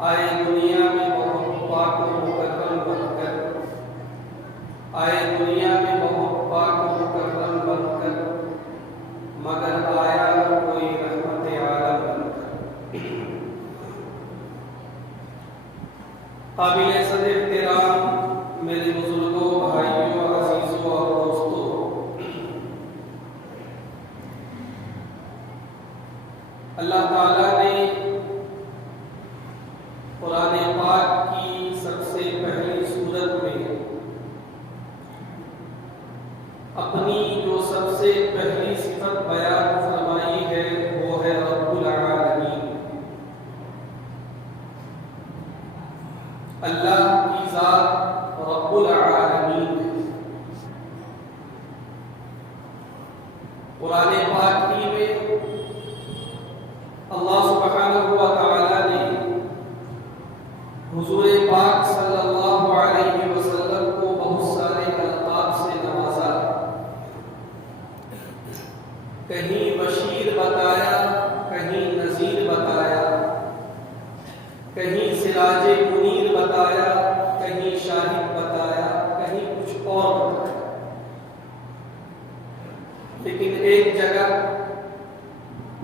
آئے دنیا میں بہت پاک و مکرم بن کر، آئے دنیا میں بہت پاک و مکرم بن کر، مگر آیا کوئی رحمت عالم بن کر۔ قابل صدر احترام میرے بزرگوں، بھائیوں، عزیزوں اور دوستوں، اللہ تعالیٰ نے قرآن پاک کی سب سے پہلی سورت میں اپنی جو سب سے پہلی صفت بیان فرمائی ہے وہ ہے رب العالمین۔ اللہ کی ذات رب العالمین ہے۔ قرآن پاک ہی میں اللہ سبحانہ و تعالی نے حضور پاک صلی اللہ علیہ وسلم کو بہت سارے القاب سے نوازا۔ کہیں بشیر بتایا، کہیں نذیر بتایا، کہیں سراج منیر بتایا، کہیں شاہد بتایا، کہیں کچھ اور بتایا۔ لیکن ایک جگہ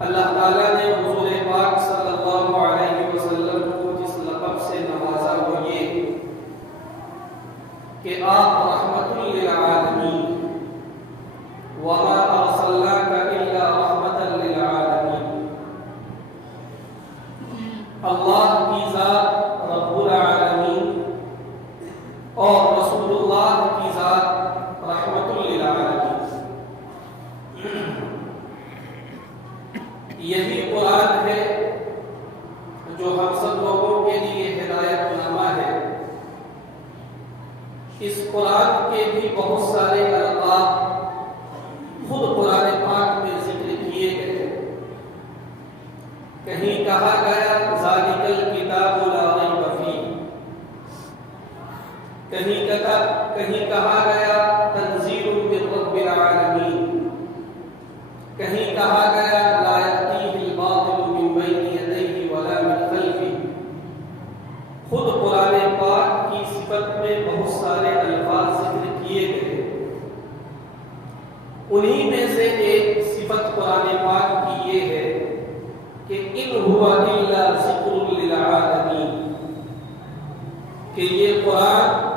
اللہ تعالیٰ نے حضور پاک صلی اللہ علیہ وسلم کو جس لقب سے نوازا وہ یہ کہ آپ رحمت للعالمین، وما ارسلناک الا رحمتا للعالمین۔ اللہ کی ذات رب العالمین اور رسول اللہ کی ذات رحمت للعالمین۔ یہی قرآن ہے جو ہم سب لوگوں کے لیے ہدایت نامہ ہے۔ اس قرآن کے بھی بہت سارے القاب خود قرآن پاک میں ذکر کیے گئے۔ کہیں کہا گیا ذالک الکتاب لا ریب فیہ، کہیں کہا گیا تنزیل من رب العالمین، کہیں کہا گیا لا یأتیہ الباطل من بین یدیہ ولا من خلفہ۔ خود قرآن پاک کی صفت میں بہت سارے الفاظ ذکر کیے گئے۔ انہی میں سے ایک صفت قرآن پاک کی یہ ہے کہ ان ہوا الا ذکر للعالمین، کہ یہ قرآن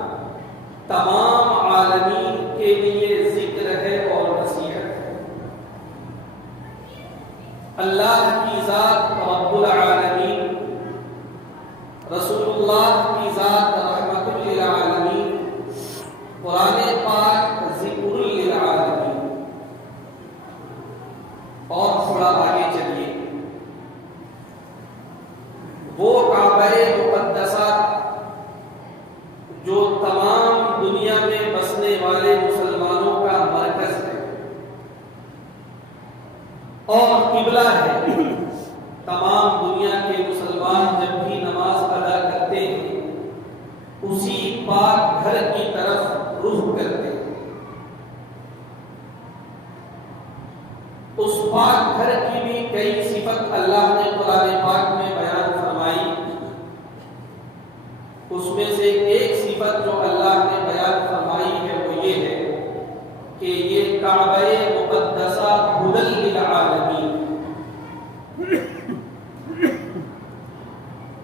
تمام عالمین کے لیے ذکر ہے اور نصیحت ہے۔ اللہ کی ذات رب العالمین، رسول اللہ کی ذات رحمت للعالمین، قرآن پاک ذکر للعالمین۔ اور تھوڑا آگے چلیے، وہ کعبہ مقدسہ جو تمام دنیا میں بسنے والے مسلمانوں کا مرکز ہے اور قبلہ ہے۔ تمام دنیا کے مسلمان جب بھی نماز ادا کرتے ہیں اسی پاک گھر کی طرف رخ کرتے ہیں۔ اس پاک گھر کی بھی کئی صفت اللہ نے قرآن پاک میں بیان فرمائی۔ اس میں سے ایک صفت جو اللہ نے بیان فرمائی ہے وہ یہ ہے کہ یہ کعبہ مقدسہ ہدی للعالمین۔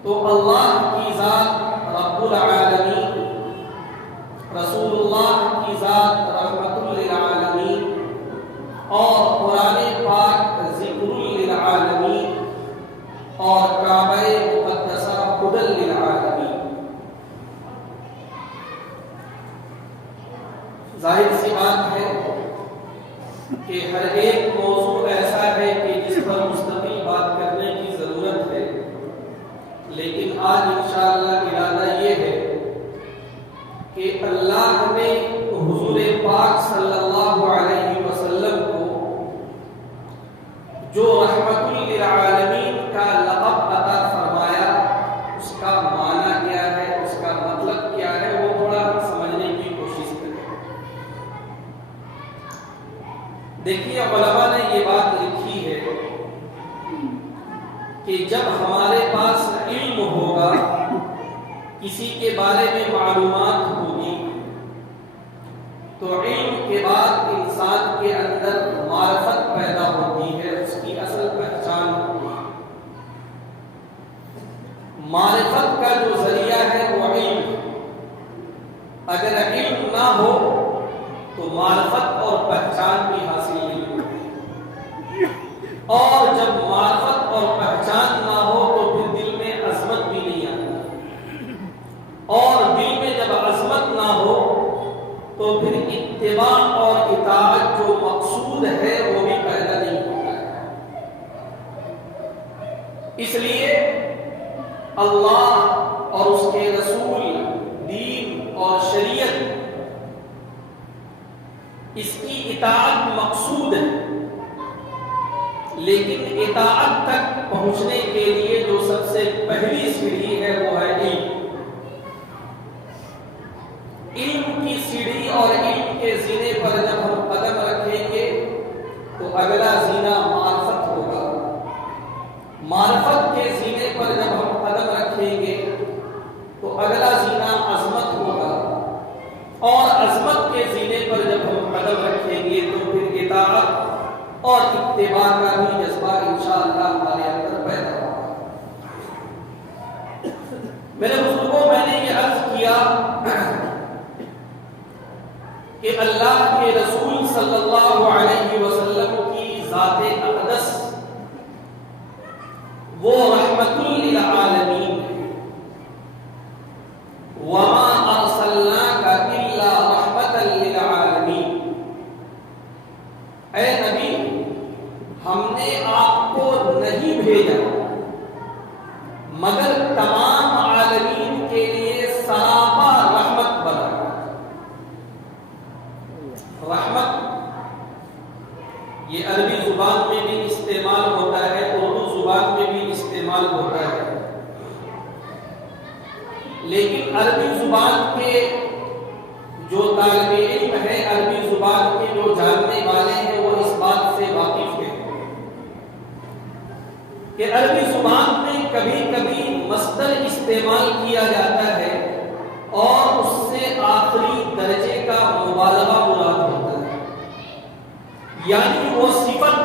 تو اللہ کی ذات رب العالمین، رسول اللہ کی ذات رحمت للعالمین اور قرآن پاک ذکر للعالمین اور کعبہ مقدسہ ہدی للعالمین۔ ظاہر سی بات ہے کہ ہر ایک موضوع ایسا ہے کہ جس پر مستقل بات کرنے کی ضرورت ہے، لیکن آج انشاءاللہ ارادہ یہ ہے کہ اللہ نے حضور پاک صلی اللہ علیہ وسلم کو جو رحمت للعالمین کا لقب عطا فرمایا، اس کا معنی کیا ہے، اس کا مطلب کیا ہے، وہ تھوڑا سمجھنے کی کوشش کریں۔ دیکھیے علماء نے یہ بات لکھی ہے کہ جب ہمارے پاس علم ہوگا، کسی کے بارے میں معلومات ہوگی، تو علم کے بعد انسان کے اندر معرفت پیدا ہوتی ہے، اس کی اصل پہچان ہوتی ہے۔ معرفت کا جو ذریعہ ہے وہ علم، اگر علم نہ ہو تو معرفت اور پہچان بھی حاصل نہیں ہوتی، اور جب معرفت اور پہچان نہ ہو تو پھر دل میں عظمت بھی نہیں آتی، اور دل میں جب عظمت نہ ہو تو پھر اتباع اور اطاعت جو مقصود ہے وہ بھی پیدا نہیں ہوتا ہے۔ اس لیے اللہ اور اس کے رسول، دین اور شریعت، اس کی اطاعت مقصود ہے، لیکن اطاعت تک پہنچنے کے لیے جو سب سے پہلی سیڑھی ہے وہ ہے علم۔ علم کی سیڑھی اور علم کے زینے پر جب ہم قدم رکھیں گے تو اگلا زینہ معرفت ہوگا، معرفت کے زینے پر جب ہم قدم رکھیں گے تو اگلا زینہ عظمت ہوگا، اور عظمت کے زینے پر جب ہم قدم رکھیں گے تو پھر اطاعت اور اتباع کا بھی جذبہ انشاءاللہ ہمارے اندر پیدا ہوگا۔ میرے بزرگوں، میں نے یہ عرض کیا کہ اللہ کے رسول صلی اللہ علیہ وسلم کی ذات اقدس وہ رحمت للعالمین ہے۔ وَمَا أَرْسَلْنَاكَ إِلَّا رَحْمَةً لِلْعَالَمِينَ، اے نبی، ہم نے آپ کو نہیں بھیجا مگر تمام عالمین کے لیے سراپا رحمت بنا۔ رحمت یہ عربی زبان میں بھی استعمال ہوتا ہے، اردو زبان میں بھی استعمال ہوتا ہے، لیکن عربی زبان کے جو طالب علم ہے، عربی زبان کے جو جاننے والے ہیں، وہ اس بات سے واقف ہیں کہ عربی زبان میں کبھی کبھی مصدر استعمال کیا جاتا ہے اور اس سے آخری درجے کا مبالغہ مراد ہوتا ہے، یعنی وہ صفت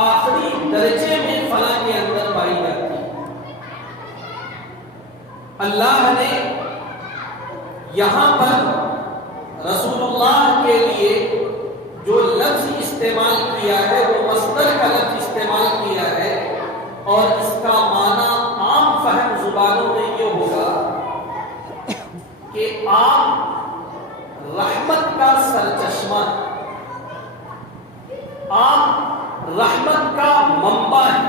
آخری درجے میں فلاں کے اندر پائی جاتی ہے۔ اللہ نے یہاں پر رسول اللہ کے لیے جو لفظ استعمال کیا ہے وہ مصدر کا لفظ استعمال کیا ہے، اور اس کا معنی عام فہم زبانوں میں یہ ہوگا کہ آپ رحمت کا سرچشمہ، آپ رحمت کا منبع ہے،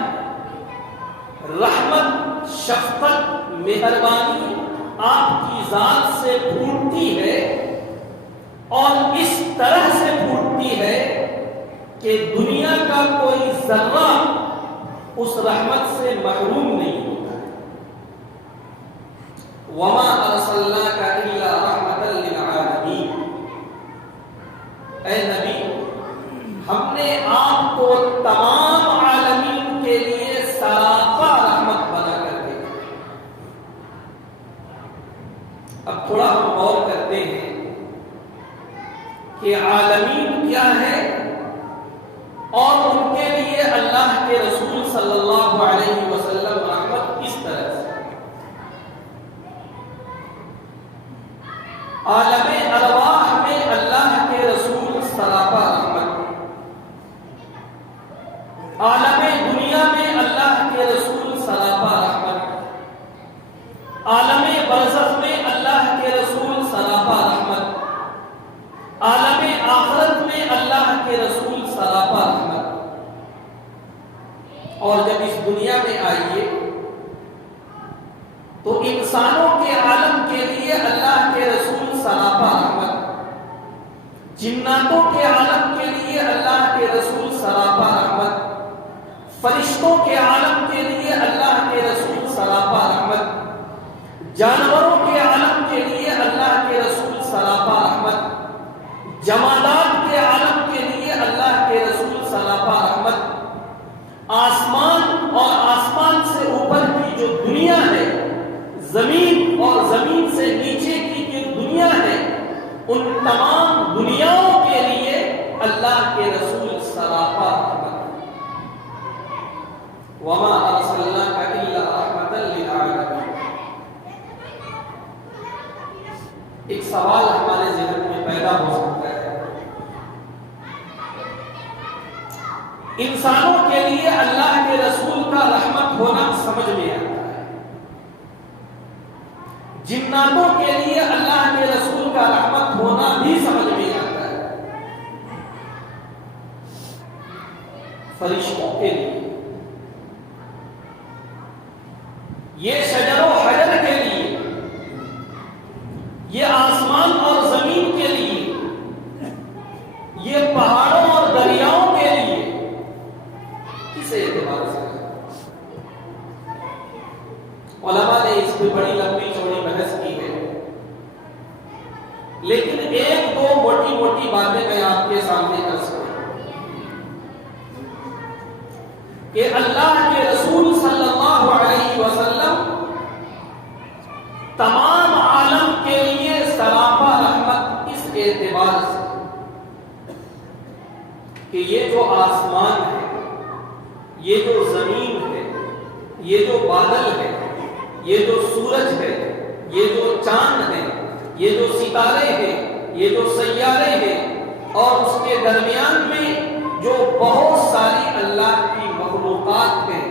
رحمت، شفقت، مہربانی آپ کی ذات سے پھوٹتی ہے، اور اس طرح سے پھوٹتی ہے کہ دنیا کا کوئی ذرہ اس رحمت سے محروم نہیں ہوتا۔ وَمَا أَرْسَلْنَاكَ إِلَّا رَحْمَةً لِلْعَالَمِينَ، اے نبی، ہم نے آپ کو تمام عالمین کے لیے سراپا رحمت بنا کر دیا۔ اب تھوڑا ہم غور کرتے ہیں کہ عالمین کیا ہے اور ان کے لیے اللہ کے رسول صلی اللہ علیہ وسلم رحمت کس طرح سے۔ عالم ارواح میں اللہ کے رسول سراپا رحمت، عالم دنیا میں اللہ کے رسول سراپا رحمت، عالم برزخ میں اللہ کے رسول سراپا رحمت، عالم آخرت میں اللہ کے رسول سراپا رحمت۔ اور جب اس دنیا میں آئیے تو انسانوں کے عالم کے لیے اللہ کے رسول سراپا رحمت، جناتوں کے عالم کے لیے اللہ کے رسول سراپا رحمت، فرشتوں کے عالم کے لیے اللہ کے رسول سراپا رحمت، جانوروں کے عالم کے لیے اللہ کے رسول سراپا رحمت، جمادات کے عالم کے لیے اللہ کے رسول سراپا رحمت، آسمان اور آسمان اللہ کے رسول سراپا رحمت، وما ارسلناک الا رحمتا للعالمین۔ ایک سوال ہمارے ذہن میں پیدا ہو سکتا ہے، انسانوں کے لیے اللہ کے رسول کا رحمت ہونا سمجھ میں آتا ہے، جناتوں کے لیے اللہ کے رسول کا رحمت ہونا بھی سمجھ میں آتا ہے، فرشتوں کے لیے، یہ شجر و حجر کے لیے، یہ آسمان اور زمین کے لیے، یہ پہاڑوں اور دریاؤں کے لیے، کس اعتبار سے؟ علماء نے اس پہ بڑی لمبی چوڑی بحث کی ہے، لیکن ایک دو موٹی موٹی باتیں میں آپ کے سامنے عرض کروں کہ اللہ کے رسول صلی اللہ علیہ وسلم تمام عالم کے لیے سراپا رحمت اس اعتبار سے کہ یہ جو آسمان ہے، یہ جو زمین ہے، یہ جو بادل ہے، یہ جو سورج ہے، یہ جو چاند ہے، یہ جو ستارے ہیں، یہ جو سیارے ہیں، اور اس کے درمیان میں جو بہت ساری اللہ کی مخلوقات ہیں،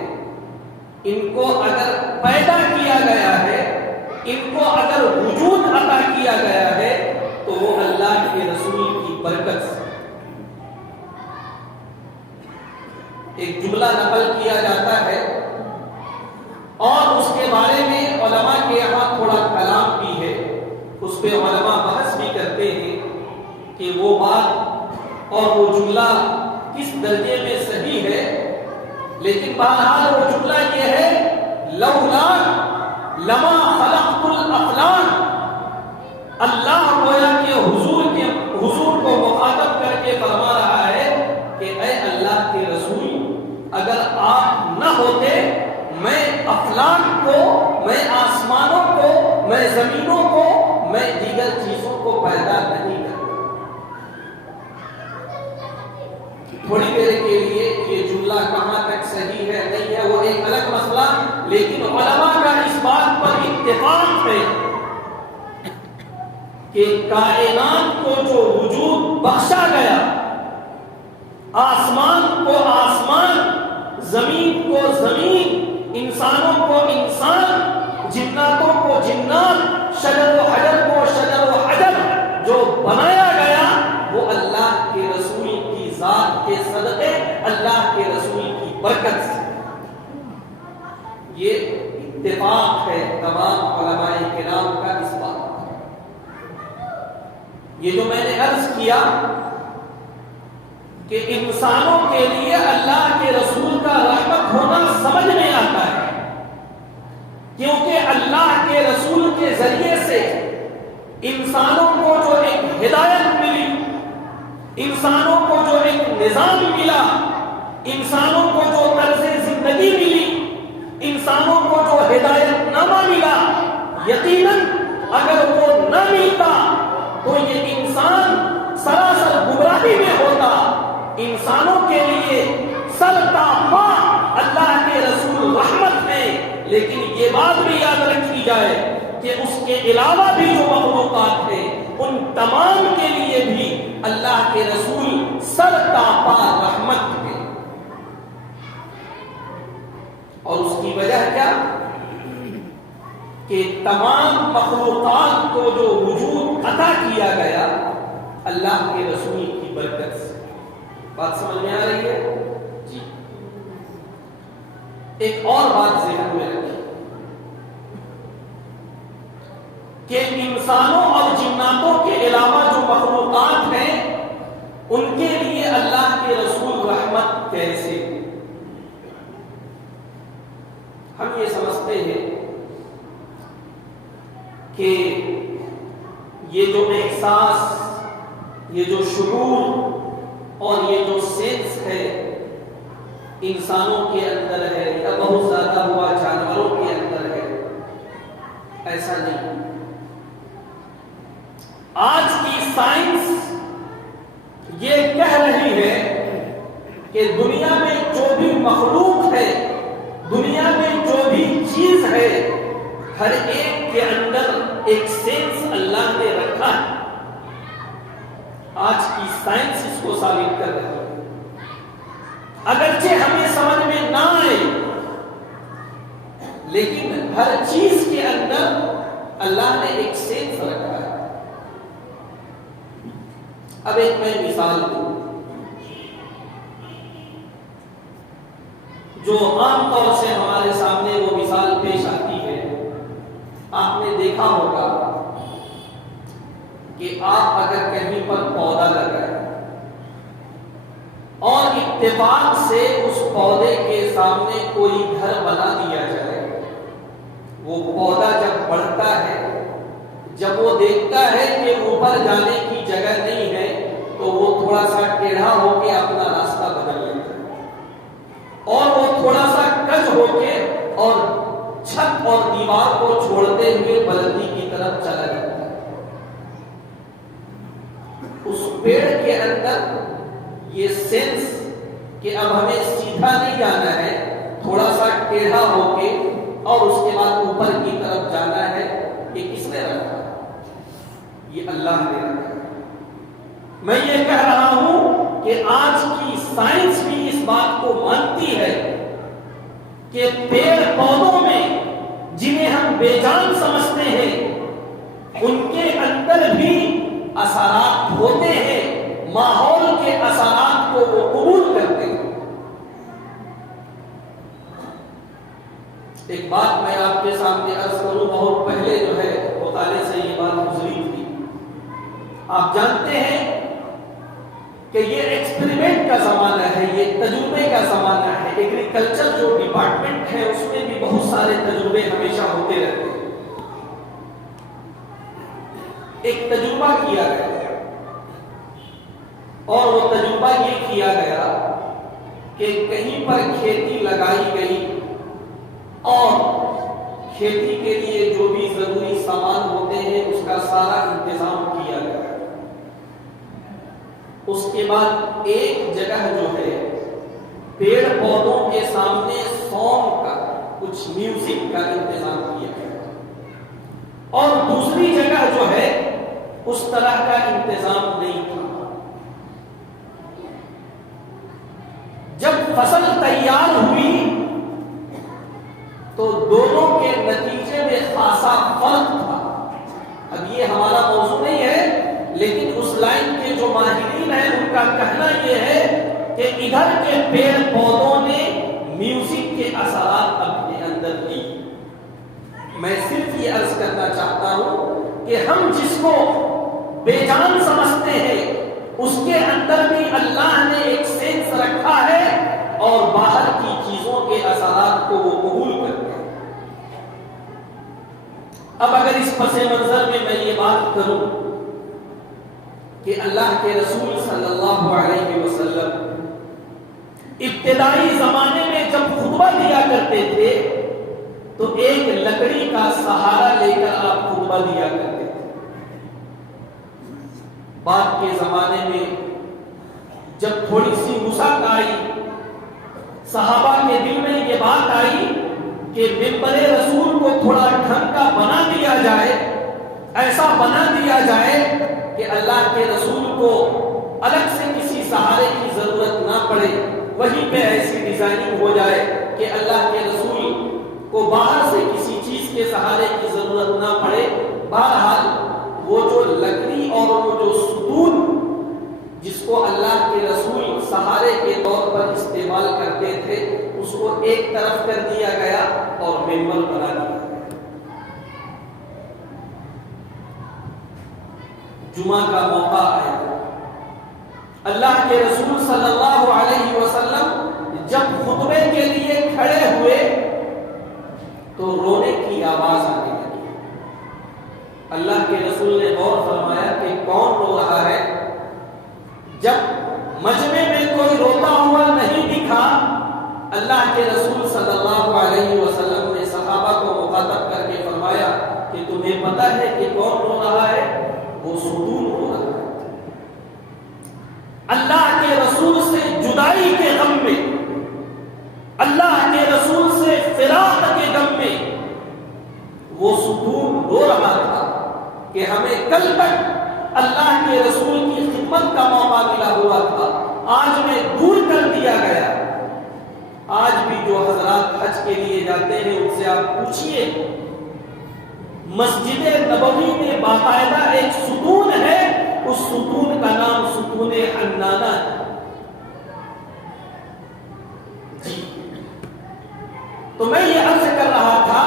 ان کو اگر پیدا کیا گیا ہے، ان کو اگر وجود عطا کیا گیا ہے، تو وہ اللہ کے رسول کی برکت سے۔ ایک جملہ نقل کیا جاتا ہے اور اس کے بارے میں علماء کے یہاں تھوڑا کلام بھی ہے، اس پہ علماء بحث بھی کرتے ہیں کہ وہ بات اور وہ جملہ کس درجے میں صحیح ہے، لیکن بہرحال وہ جملہ یہ ہے، لولا لما خلقت الافلاک، اللہ گویا کہ حضور کو مخاطب کر کے فرما رہا ہے کہ اے اللہ کے رسول، اگر آپ نہ ہوتے میں افلاک کو، میں آسمانوں کو، میں زمینوں کو، میں دیگر چیزوں کو پیدا نہیں کرتا۔ تھوڑی دیر کے لیے یہ جملہ کہاں تک صحیح ہے نہیں ہے وہ ایک الگ مسئلہ، لیکن علماء کا اس بات پر اتفاق ہے کہ کائنات کو جو وجود بخشا گیا، آسمان کو آسمان، زمین کو زمین، انسانوں کو انسان، جناتوں کو جنات، شجر و حجر کو شجر و حجر، جو بنایا گیا وہ اللہ کے رسول کی ذات کے صدقے، اللہ کے رسول کی برکت سے۔ یہ اتفاق ہے تمام علماء کرام کا اس بات۔ یہ جو میں نے عرض کیا کہ انسانوں کے لیے اللہ کے رسول کا رحمت ہونا سمجھ میں آتا ہے، کیونکہ اللہ کے رسول کے ذریعے سے انسانوں کو جو ایک ہدایت ملی، انسانوں کو جو ایک نظام ملا، انسانوں کو جو طرز زندگی ملی، انسانوں کو جو ہدایت نامہ ملا، یقیناً اگر وہ نہ ملتا تو یہ انسان سراسر گمراہی میں ہوتا۔ انسانوں کے لیے سر تا پا اللہ کے رسول رحمت ہے، لیکن یہ بات بھی یاد رکھی جائے کہ اس کے علاوہ بھی جو مخلوقات ہیں ان تمام کے لیے بھی اللہ کے رسول سر تا پا رحمت ہے۔ اور اس کی وجہ کیا؟ کہ تمام مخلوقات کو جو وجود عطا کیا گیا اللہ کے رسول کی برکت سے۔ بات سمجھ میں آ رہی ہے؟ جی۔ ایک اور بات ذہن میں رکھیں کہ انسانوں اور جناتوں کے علاوہ جو مخلوقات ہیں ان کے لیے اللہ کے رسول رحمت کیسے؟ ہم یہ سمجھتے ہیں کہ یہ جو احساس، یہ جو شعور اور یہ جو سینس ہے انسانوں کے اندر ہے یا بہت زیادہ ہوا جانوروں کے اندر ہے، ایسا نہیں۔ آج کی سائنس یہ کہہ رہی کہ دنیا میں جو بھی مخلوق ہے، دنیا میں جو بھی چیز ہے، ہر ایک کے اندر ایک سینس اللہ نے رکھا ہے۔ آج کی سائنس اس کو ثابت کر رہی ہے، اگرچہ ہمیں سمجھ میں نہ آئے، لیکن ہر چیز کے اندر اللہ نے ایک سینس رکھا ہے۔ اب ایک میں مثال دوں جو عام طور سے ہمارے سامنے وہ مثال پیش آتی ہے۔ آپ نے دیکھا ہوگا کہ آپ اگر کہیں پر پودا لگائیں اور اتفاق سے اس پودے کے سامنے کوئی گھر بنا دیا جائے، وہ پودا جب بڑھتا ہے، جب وہ دیکھتا ہے کہ اوپر جانے کی جگہ نہیں ہے، تو وہ تھوڑا سا ٹیڑھا ہو کے اپنا راستہ بدل لیتا ہے، اور وہ تھوڑا سا کج ہو کے اور چھت اور دیوار کو چھوڑتے ہوئے بلندی کی طرف چلا جاتا ہے۔ اس پیڑ کے اندر یہ سینس کہ اب ہمیں سیدھا نہیں جانا ہے، تھوڑا سا ٹیڑھا ہو کے اور اس کے بعد اوپر کی طرف جانا ہے، یہ کس نے رکھا؟ یہ اللہ نے رکھا۔ میں یہ کہہ رہا ہوں کہ آج کی سائنس بھی اس بات کو مانتی ہے کہ پیڑ پودوں میں جنہیں ہم بے جان سمجھتے ہیں، ان کے اندر بھی اثرات ہوتے ہیں، ماحول کے اثرات کو وہ قبول کرتے ہیں۔ ایک بات میں آپ کے سامنے عرض کروں، بہت پہلے جو ہے مطالعے سے یہ بات گزری تھی۔ آپ جانتے ہیں کہ یہ ایکسپریمنٹ کا زمانہ ہے، یہ تجربے کا زمانہ ہے۔ ایگریکلچر جو ڈپارٹمنٹ ہے اس میں بھی بہت سارے تجربے ہمیشہ ہوتے رہتے ہیں۔ ایک تجربہ کیا گیا اور وہ تجربہ یہ کیا گیا کہ کہیں پر کھیتی لگائی گئی اور کھیتی کے لیے جو بھی ضروری سامان ہوتے ہیں اس کا سارا انتظام کیا گیا۔ اس کے بعد ایک جگہ جو ہے پیڑ پودوں کے سامنے سونگ کا، کچھ میوزک کا انتظام کیا گیا، اور دوسری جگہ جو ہے اس طرح کا انتظام نہیں تھا۔ جب فصل تیار ہوئی تو دونوں کے نتیجے میں خاصا فرق تھا۔ اب یہ ہمارا موضوع نہیں ہے، لیکن اس لائن کے جو ماہرین ہیں ان کا کہنا یہ ہے کہ ادھر کے پیڑ پودوں نے میوزک کے اثرات اپنے اندر لی۔ میں صرف یہ عرض کرنا چاہتا ہوں کہ ہم جس کو بے جان سمجھتے ہیں اس کے اندر بھی اللہ نے ایک سینس رکھا ہے، اور باہر کی چیزوں کے اثرات کو وہ قبول کرتے ہیں۔ اب اگر اس پس منظر میں یہ بات کروں کہ اللہ کے رسول صلی اللہ علیہ وسلم ابتدائی زمانے میں جب خطبہ دیا کرتے تھے تو ایک لکڑی کا سہارا لے کر آپ خطبہ دیا کرتے تھے۔ بعد کے زمانے میں جب تھوڑی سی وسعت آئی، صحابہ کے دل میں یہ بات آئی کہ ممبر رسول کو تھوڑا ڈھنگ کا بنا دیا جائے، ایسا بنا دیا جائے کہ اللہ کے رسول کو الگ سے کسی سہارے کی ضرورت نہ پڑے، وہیں پہ ایسی ڈیزائننگ ہو جائے کہ اللہ کے رسول کو باہر سے کسی چیز کے سہارے کی ضرورت نہ پڑے۔ بہرحال وہ جو لکڑی اور وہ جو ستون جس کو اللہ کے رسول سہارے کے طور پر استعمال کرتے تھے، اس کو ایک طرف کر دیا گیا اور ممبر بنا دیا گیا۔ جمعہ کا موقع آیا، اللہ کے رسول صلی اللہ علیہ وسلم جب خطبے کے لیے کھڑے ہوئے تو رونے کی آواز آنے لگی۔ اللہ کے رسول نے غور فرمایا کہ کون رو رہا ہے۔ جب مجمع میں کوئی روتا ہوا نہیں دکھا، اللہ کے رسول صلی اللہ علیہ وسلم نے صحابہ کو مخاطب کر کے فرمایا کہ تمہیں پتہ ہے کہ کون رو رہا ہے؟ وہ ستون رو رہا ہے۔ اللہ کے رسول سے جدا جدائی کے غم میں، اللہ کے رسول سے فراق کے غم میں وہ سکون رو رہا تھا کہ ہمیں کل تک اللہ کے رسول کی خدمت کا موقع ملا ہوا تھا، آج میں دور کر دیا گیا۔ آج بھی جو حضرات حج کے لیے جاتے ہیں ان سے آپ پوچھئے، مسجد نبوی میں باقاعدہ ایک ستون ہے، اس ستون کا نام ستون حنانہ ہے۔ جی، تو میں یہ عرض کر رہا تھا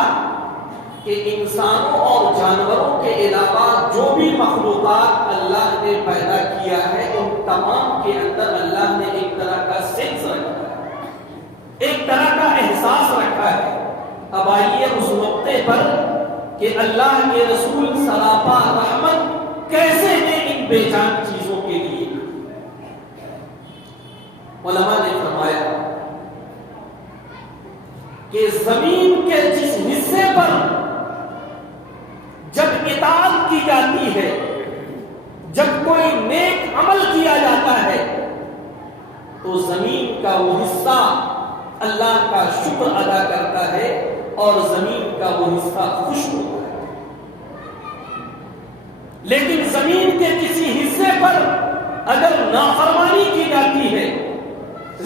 کہ انسانوں اور جانوروں کے علاوہ جو بھی مخلوقات اللہ نے پیدا کیا ہے ان تمام کے اندر اللہ نے ایک طرح کا سینس رکھا ہے، ایک طرح کا احساس رکھا ہے۔ اب آئیے اس نقطے پر کہ اللہ کے رسول سراپا رحمت کیسے ہیں ان بے جان چیزوں کے لیے۔ علماء نے فرمایا کہ زمین کے جس حصے پر جب اطاعت کی جاتی ہے، جب کوئی نیک عمل کیا جاتا ہے تو زمین کا وہ حصہ اللہ کا شکر ادا کرتا ہے اور زمین کا وہ حصہ خوش ہوتا ہے۔ لیکن زمین کے کسی حصے پر اگر نافرمانی کی جاتی ہے،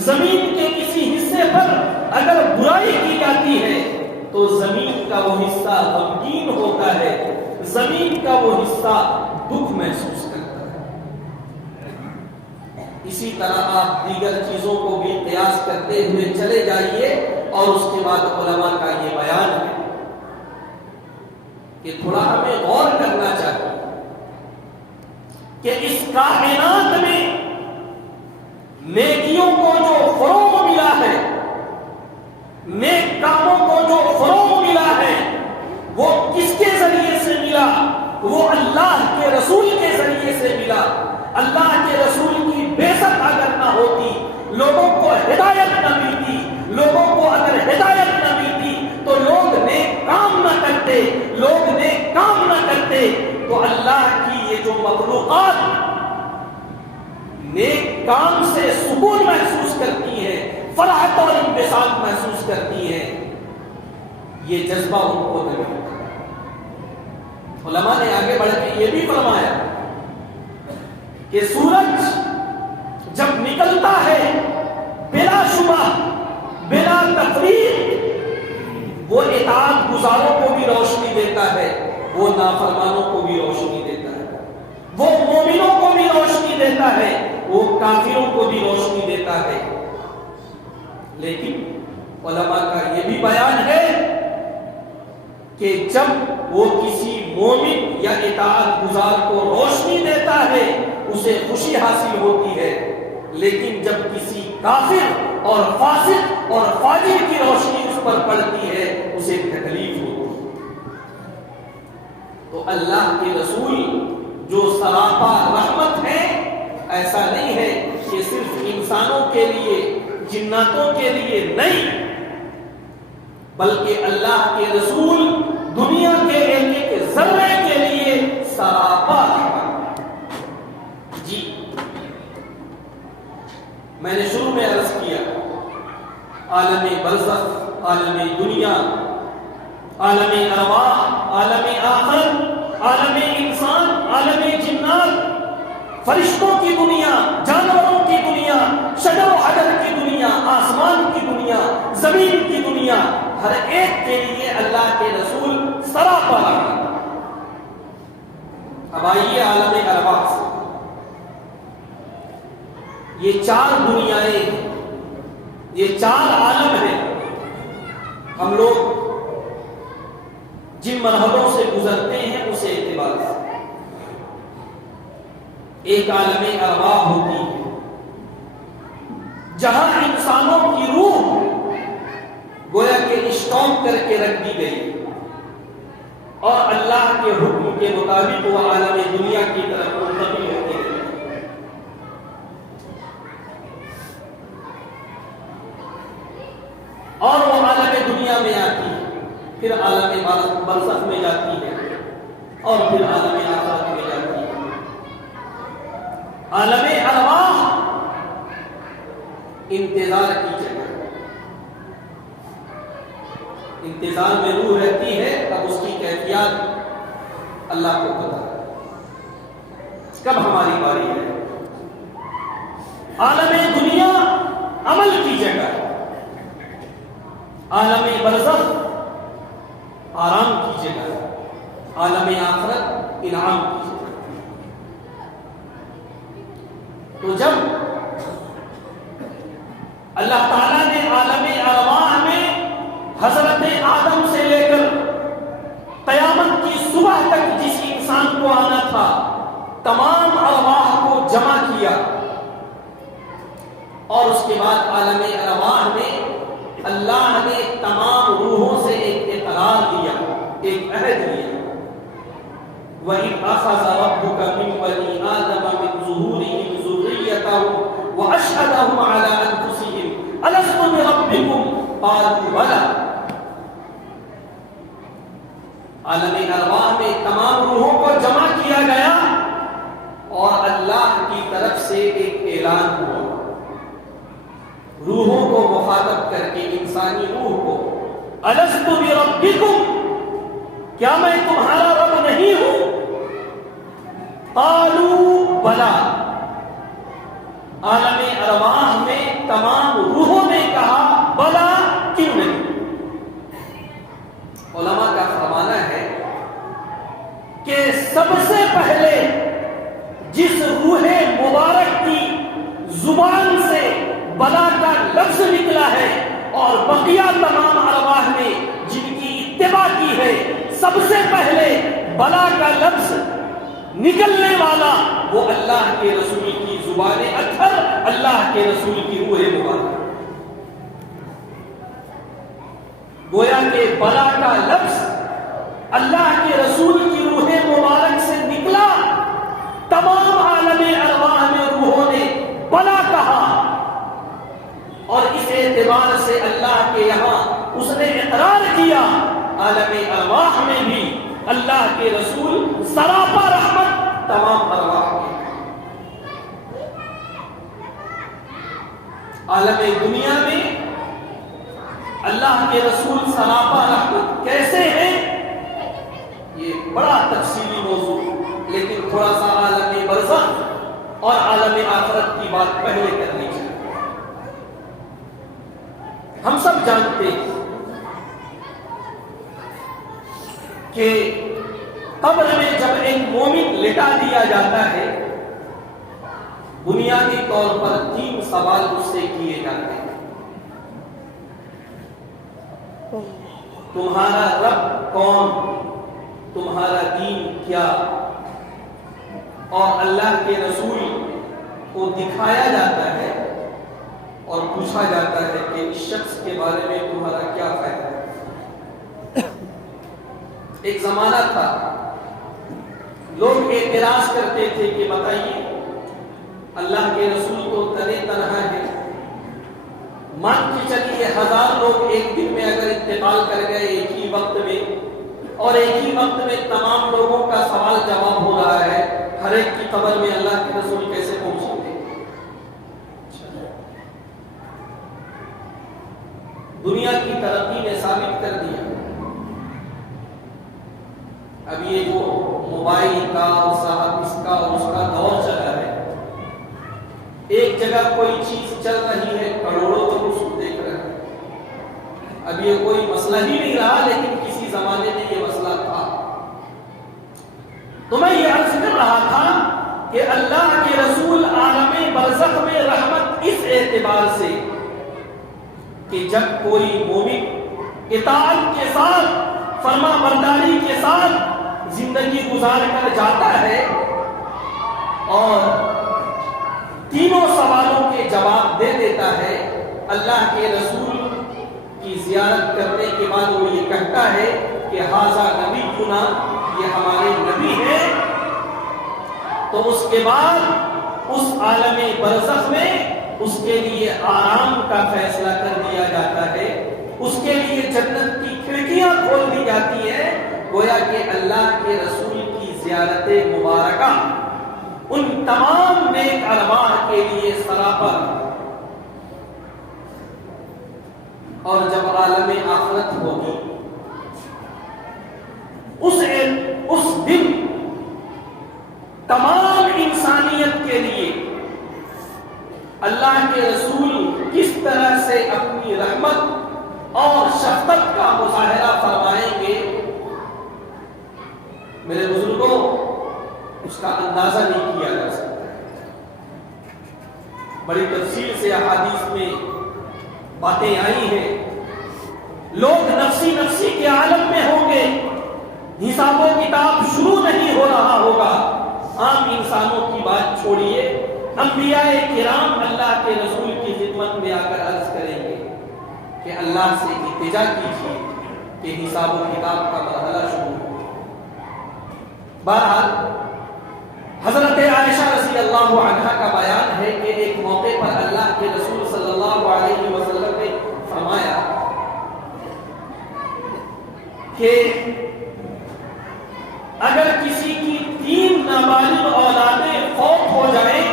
زمین کے کسی حصے پر اگر برائی کی جاتی ہے تو زمین کا وہ حصہ غمگین ہوتا ہے، زمین کا وہ حصہ دکھ محسوس کرتا ہے۔ اسی طرح آپ دیگر چیزوں کو بھی قیاس کرتے ہوئے چلے جائیے، اور اس کے بعد علماء کا یہ بیان ہے کہ تھوڑا ہمیں غور کرنا چاہیے کہ اس کائنات میں نیکیوں کو جو فروغ ملا ہے، نیک کاموں کو جو فروغ ملا ہے، وہ کس کے ذریعے سے ملا؟ وہ اللہ کے رسول کے ذریعے سے ملا۔ اللہ کے رسول کی بعثت اگر نہ ہوتی، لوگوں کو ہدایت نہ ملتی، لوگوں کو اگر ہدایت نہ ملتی تو لوگ نیک کام نہ کرتے، لوگ نیک کام نہ کرتے تو اللہ کی یہ جو مخلوقات نیک کام سے سکون محسوس کرتی ہے، فرحت اور انبساط محسوس کرتی ہے، یہ جذبہ ان کو نہیں ہوتا۔ علماء نے آگے بڑھ کے یہ بھی فرمایا کہ سورج جب نکلتا ہے بلا شبہ بلا تفریق وہ اطاعت گزاروں کو بھی روشنی دیتا ہے، وہ نافرمانوں کو بھی روشنی دیتا ہے، وہ مومنوں کو بھی روشنی دیتا ہے، وہ کافروں کو بھی روشنی دیتا ہے۔ لیکن علماء کا یہ بھی بیان ہے کہ جب وہ کسی مومن یا اطاعت گزار کو روشنی دیتا ہے اسے خوشی حاصل ہوتی ہے، لیکن جب کسی کافر اور فاسق اور فاجر کی روشنی اس پر پڑتی ہے اسے تکلیف ہوتی ہے۔ تو اللہ کے رسول جو سراپا رحمت ہے، ایسا نہیں ہے کہ صرف انسانوں کے لیے، جناتوں کے لیے نہیں، بلکہ اللہ کے رسول دنیا کے ایک ایک ذرے کے لیے سراپا رحمت۔ جی، میں نے شروع میں عرض کیا عالم برزخ، عالم دنیا، عالم ارواح، عالم آخر، عالم انسان، عالم جنات، فرشتوں کی دنیا، جانوروں کی دنیا، شجر و حجر کی دنیا، آسمان کی دنیا، زمین کی دنیا، ہر ایک کے لیے اللہ کے رسول سراپا رحمت۔ اب آئیے عالم ارواح سے۔ یہ چار دنیایں ہیں، یہ چار عالم ہیں۔ ہم لوگ جن مرحلوں سے گزرتے ہیں اس اعتبار سے ایک عالم ارواح ہوتی ہے جہاں انسانوں کی روح گویا کہ اسٹاپ کر کے رکھ دی گئی اور اللہ کے حکم کے مطابق وہ عالم دنیا کی طرف منتقل ہوتی ہے۔ اور وہ عالم دنیا میں آتی ہے، پھر عالم برزخ میں جاتی ہے اور پھر عالم آخرت میں جاتی ہے۔ عالم ارواح انتظار کی جگہ، انتظار میں روح رہتی ہے، اب اس کی کیفیات اللہ کو پتا ہے کب ہماری باری ہے۔ عالم دنیا عمل کی جگہ، عالم برزخ آرام کی جگہ، عالم آخرت انعام کی جگہ۔ تو جب اللہ تعالیٰ نے عالم ارواح میں حضرت آدم سے لے کر قیامت کی صبح تک جس انسان کو آنا تھا تمام ارواح کو جمع کیا، اور اس کے بعد عالم ارواح میں اللہ نے تمام روحوں سے ایک اقرار دیا، ایک عہد دیا۔ وَإِذْ أَخَذَ رَبُّكَ مِنْ بَنِي آدَمَ مِنْ ظُهُورِهِمْ ذُرِّيَّتَهُمْ وَأَشْهَدَهُمْ عَلَىٰ أَنفُسِهِمْ أَلَسْتُ بِرَبِّكُمْ قَالُوا بَلَىٰ۔ عالم ارواح میں تمام روحوں کو جمع کیا گیا اور اللہ کی طرف سے ایک اعلان ہوا، روحوں کو مخاطب کر کے، انسانی روح کو، الست بربکم، کیا میں تمہارا رب نہیں ہوں؟ قالوا بلا، عالم ارواح میں تمام روحوں نے کہا بلا، کیوں نہیں؟ علماء کا فرمانا ہے کہ سب سے پہلے جس روح مبارک کی زبان سے بلا کا لفظ نکلا ہے اور بقیہ تمام ارواح نے جن کی اتباع کی ہے، سب سے پہلے بلا کا لفظ نکلنے والا وہ اللہ کے رسول کی زبان اطہر، اللہ کے رسول کی روح مبارک۔ گویا کہ بلا کا لفظ اللہ کے رسول کی روح مبارک سے نکلا، تمام عالم ارواح میں روحوں نے بلا کہا، اور اس اعتبار سے اللہ کے یہاں اس نے اقرار کیا، عالم ارواح میں بھی اللہ کے رسول سراپا رحمت تمام ارواح کے۔ عالم دنیا میں اللہ کے رسول سراپا رحمت کیسے ہیں؟ یہ بڑا تفصیلی موضوع، لیکن تھوڑا سا عالم برزخ اور عالم آخرت کی بات پہلے کرنی چاہیے۔ ہم سب جانتے ہیں کہ قبر میں جب ایک مومن لٹا دیا جاتا ہے، بنیادی طور پر 3 سوال اس سے کیے جاتے ہیں۔ تمہارا رب کون؟ تمہارا دین کیا؟ اور اللہ کے رسول کو دکھایا جاتا ہے اور پوچھا جاتا ہے کہ اس شخص کے بارے میں تمہارا کیا خیال ہے؟ ایک زمانہ تھا لوگ اعتراض کرتے تھے کہ بتائیے اللہ کے رسول تو تنے تنہا ہے، مان کے چلیے 1000 لوگ ایک دن میں اگر انتقال کر گئے ایک ہی وقت میں، اور ایک ہی وقت میں تمام لوگوں کا سوال جواب ہو رہا ہے، ہر ایک کی قبر میں اللہ کے رسول کیسے پہنچیں گے؟ دنیا کی ترقی نے ثابت کر دیا۔ اب یہ جو موبائل کا اور صاحب اس کا اور اس کا دور چلا ہے، ایک جگہ کوئی چیز چل رہی ہے، کروڑوں لوگ اس کو دیکھ رہے ہیں۔ اب یہ کوئی مسئلہ ہی نہیں رہا، لیکن کسی زمانے میں یہ مسئلہ تھا۔ تو میں یہ عرض کر رہا تھا کہ اللہ کے رسول عالم برزخ میں رحمت اس اعتبار سے کہ جب کوئی مومن اطاعت کے ساتھ، فرما برداری کے ساتھ زندگی گزار کر جاتا ہے اور تینوں سوالوں کے جواب دے دیتا ہے، اللہ کے رسول کی زیارت کرنے کے بعد وہ یہ کہتا ہے کہ ھذا نبینا، یہ ہمارے نبی ہیں، تو اس کے بعد اس عالم برزخ میں اس کے لیے آرام کا فیصلہ کر دیا جاتا ہے، اس کے لیے جنت کی کھڑکیاں کھول دی جاتی ہیں، گویا کہ اللہ کے رسول کی زیارت مبارکہ ان تمام نیک ارواح کے لیے سراپا۔ اور جب عالم آخرت ہوگی اس دن تمام انسانیت کے لیے اللہ کے رسول کس طرح سے اپنی رحمت اور شفقت کا مظاہرہ فرمائیں گے، میرے بزرگوں اس کا اندازہ نہیں کیا جا سکتا۔ بڑی تفصیل سے احادیث میں باتیں آئی ہیں، لوگ نفسی نفسی کے عالم میں ہوں گے، حساب و کتاب شروع نہیں ہو رہا ہوگا۔ عام انسانوں کی بات چھوڑیے، انبیاء کرام اللہ کے رسول کی خدمت میں آ کر عرض کریں گے کہ اللہ سے التجا کیجیے کہ حساب و کتاب کا مرحلہ شروع ہو۔ بہرحال حضرت عائشہ رضی اللہ عنہا کا بیان ہے کہ ایک موقع پر اللہ کے رسول صلی اللہ علیہ وسلم نے فرمایا کہ اگر کسی کی 3 نابالغ اولادیں فوت ہو جائیں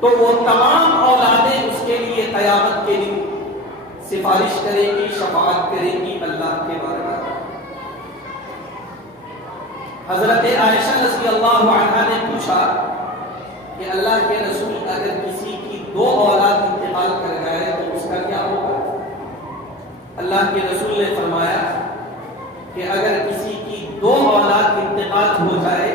تو وہ تمام اولادیں اس کے لیے قیامت کے دن سفارش کریں گی، شفاعت کریں گی اللہ کے بارگاہ میں۔ حضرت عائشہ رضی اللہ عنہا نے پوچھا کہ اللہ کے رسول اگر کسی کی 2 اولاد انتقال کر گئے تو اس کا کیا ہوگا؟ اللہ کے رسول نے فرمایا کہ اگر کسی کی 2 اولاد انتقال ہو جائے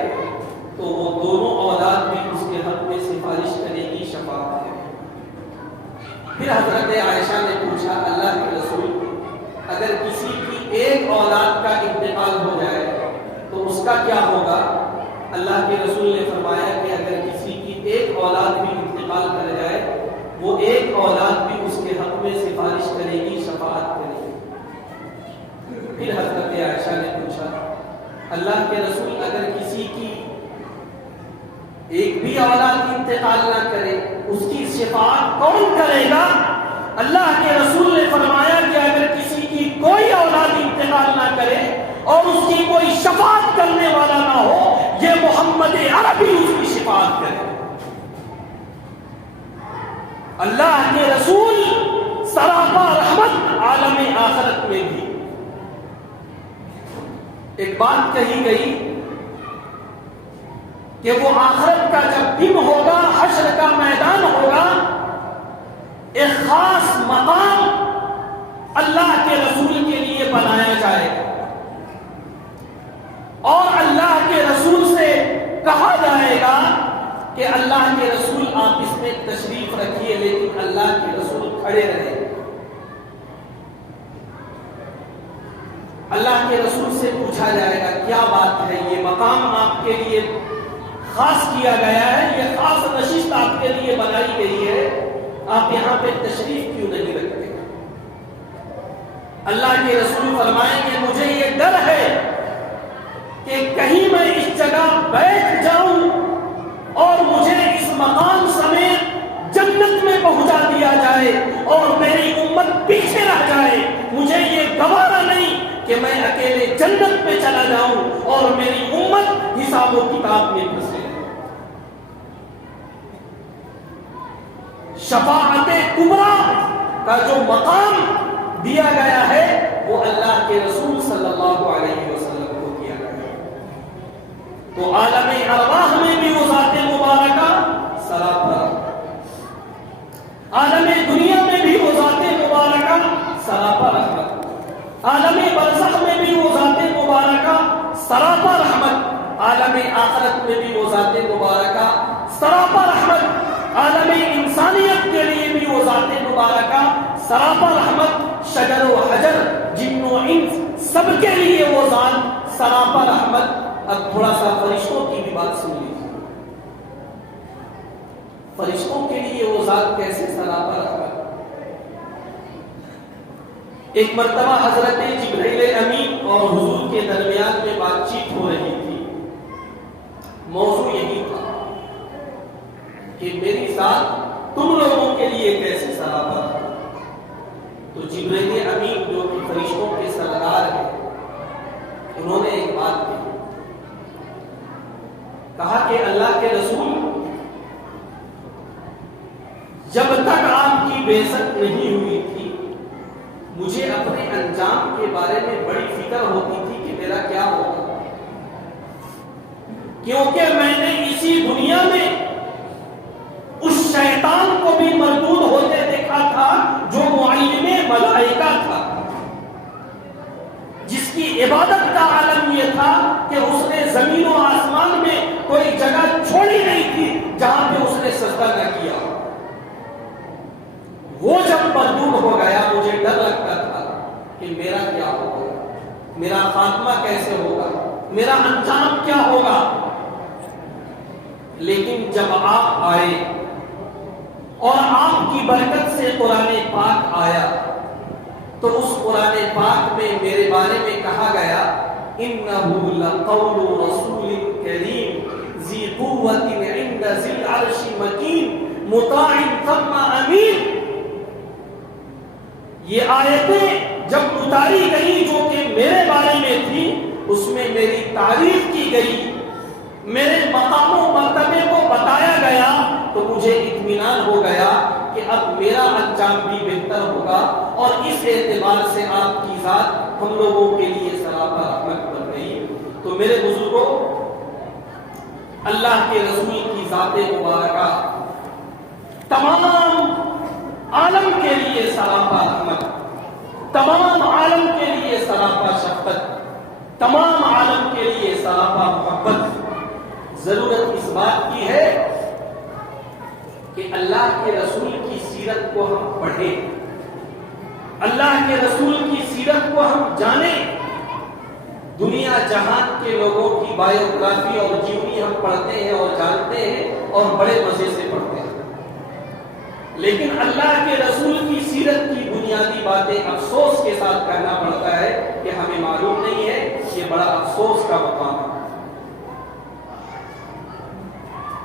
تو وہ دونوں اولاد بھی اس کے حق میں سفارش کرے گی، شفاعت کرے گی۔ پھر حضرت عائشہ نے پوچھا اللہ کے رسول اگر کسی کی 1 اولاد کا انتقال ہو جائے تو اس کا کیا ہوگا؟ اللہ کے رسول نے فرمایا کہ اگر کسی کی 1 اولاد بھی انتقال کر جائے وہ 1 اولاد بھی اس کے حق میں سفارش کرے گی، شفاعت کرے گی۔ پھر حضرت عائشہ نے پوچھا اللہ کے رسول اگر کسی کی 1 بھی اولاد انتقال نہ کرے اس کی شفاعت کون کرے گا؟ اللہ کے رسول نے فرمایا کہ اگر کسی کی کوئی اولاد انتقال نہ کرے اور اس کی کوئی شفاعت کرنے والا نہ ہو، یہ محمد عربی اس کی شفاعت کرے۔ اللہ کے رسول سراپا رحمت عالم آخرت میں بھی۔ ایک بات کہی گئی کہ وہ آخرت کا جب دن ہوگا، حشر کا میدان ہوگا، ایک خاص مقام اللہ کے رسول کے لیے بنایا جائے گا اور اللہ کے رسول سے کہا جائے گا کہ اللہ کے رسول آپ اس میں تشریف رکھیے، لیکن اللہ کے رسول کھڑے رہے۔ اللہ کے رسول سے پوچھا جائے گا کیا بات ہے، یہ مقام آپ کے لیے خاص کیا گیا ہے، یہ خاص نشست آپ کے لیے بنائی گئی ہے، آپ یہاں پہ تشریف کیوں نہیں رکھتے؟ اللہ کے رسول فرمائیں گے مجھے یہ ڈر ہے کہ کہیں میں اس جگہ بیٹھ جاؤں اور مجھے اس مقام سمیت جنت میں پہنچا دیا جائے اور میری امت پیچھے رہ جائے۔ مجھے یہ گوارا نہیں کہ میں اکیلے جنت میں چلا جاؤں اور میری امت حساب و کتاب میں پھنسے۔ شفاعت کبریٰ کا جو مقام دیا گیا ہے وہ اللہ کے رسول صلی اللہ علیہ وسلم کو دیا گیا ہے۔ تو عالم ارواح میں بھی وہ ذات مبارکہ سراپا، عالم دنیا میں بھی وہ ذات مبارکہ سراپا رحمت، عالم برزخ میں بھی وہ ذات مبارکہ سراپا رحمت، عالم آخرت میں بھی وہ ذات مبارکہ سراپا رحمت، عالم انسانیت کے لیے بھی وہ ذات مبارکہ سراپا رحمت، شجر و حجر، جن و انس سب کے لیے وہ ذات سراپا رحمت۔ اب تھوڑا سا فرشتوں کی بھی بات سن لیجیے، فرشتوں کے لیے وہ ذات کیسے سراپا رحمت؟ ایک مرتبہ حضرت جبرائیل امین اور حضور کے درمیان میں بات چیت ہو رہی تھی، موضوع یہی تھا کہ میری ذات تم لوگوں کے لیے کیسے سراپا رحمت؟ تو جبرائیل امین جو کہ فرشتوں کے سردار ہیں انہوں نے ایک بات کہا کہ اللہ کے رسول جب تک آپ کی بعثت نہیں ہوئی تھی کیونکہ میں نے اسی دنیا میں اس شیطان کو بھی مردود ہوتے دیکھا تھا جو معلم ملائکہ تھا، جس کی عبادت کا عالم یہ تھا کہ اس نے زمین و آسمان میں کوئی جگہ چھوڑی نہیں تھی جہاں پہ اس نے سجدہ نہ کیا۔ وہ جب مردود ہو گیا مجھے ڈر لگتا تھا کہ میرا کیا ہوگا، میرا خاتمہ کیسے ہوگا، میرا انجام کیا ہوگا۔ لیکن جب آپ آئے اور آپ کی برکت سے قرآن پاک آیا تو اس قرآن پاک میں میرے بارے میں کہا گیا اِنَّهُ لَقَوْلُ رَسُولٍ كَرِيمٍ ذِي قُوَّةٍ عِنْدَ ذِي الْعَرْشِ مَكِينٍ مُطَاعٍ ثَمَّ أَمِينٍ۔ یہ آیتیں جب اتاری گئی جو کہ میرے بارے میں تھی، اس میں میری تعریف کی گئی، میرے مقام و مرتبے کو بتایا گیا، تو مجھے اطمینان ہو گیا کہ اب میرا انجام بھی بہتر ہوگا، اور اس اعتبار سے آپ کی ذات ہم لوگوں کے لیے سراپا رحمت بن گئی۔ تو میرے بزرگوں، اللہ کے رسول کی ذات مبارکہ تمام عالم کے لیے سراپا رحمت، تمام عالم کے لیے سراپا شفقت، تمام عالم کے لیے سراپا محبت۔ ضرورت اس بات کی ہے کہ اللہ کے رسول کی سیرت کو ہم پڑھیں، اللہ کے رسول کی سیرت کو ہم جانیں۔ دنیا جہان کے لوگوں کی بایوگرافی اور جیونی ہم پڑھتے ہیں اور جانتے ہیں اور بڑے مزے سے پڑھتے ہیں، لیکن اللہ کے رسول کی سیرت کی بنیادی باتیں افسوس کے ساتھ کہنا پڑتا ہے کہ ہمیں معلوم نہیں ہے۔ یہ بڑا افسوس کا مقام ہے۔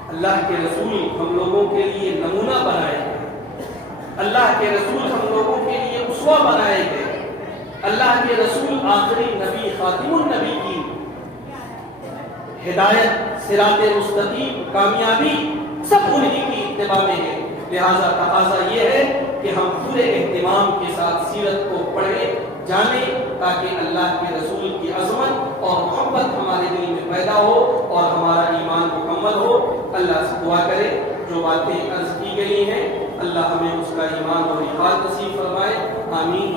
اللہ کے رسول ہم لوگوں کے لیے نمونہ بنائے گئے، اللہ کے رسول ہم لوگوں کے لیے اسوہ بنائے گئے۔ اللہ کے رسول آخری نبی، خاتم النبی کی ہدایت، صراط مستقیم، کامیابی سب انہی کی اتباع میں ہے۔ لہذا تقاضا یہ ہے کہ ہم پورے اہتمام کے ساتھ سیرت کو پڑھیں، جانیں، تاکہ اللہ کے رسول کی عظمت اور محبت ہمارے دل میں پیدا ہو اور ہمارا ایمان مکمل ہو۔ اللہ سے دعا کرے جو باتیں عرض کی گئی ہیں اللہ ہمیں اس کا ایمان اور اخلاص نصیب فرمائے۔ آمین۔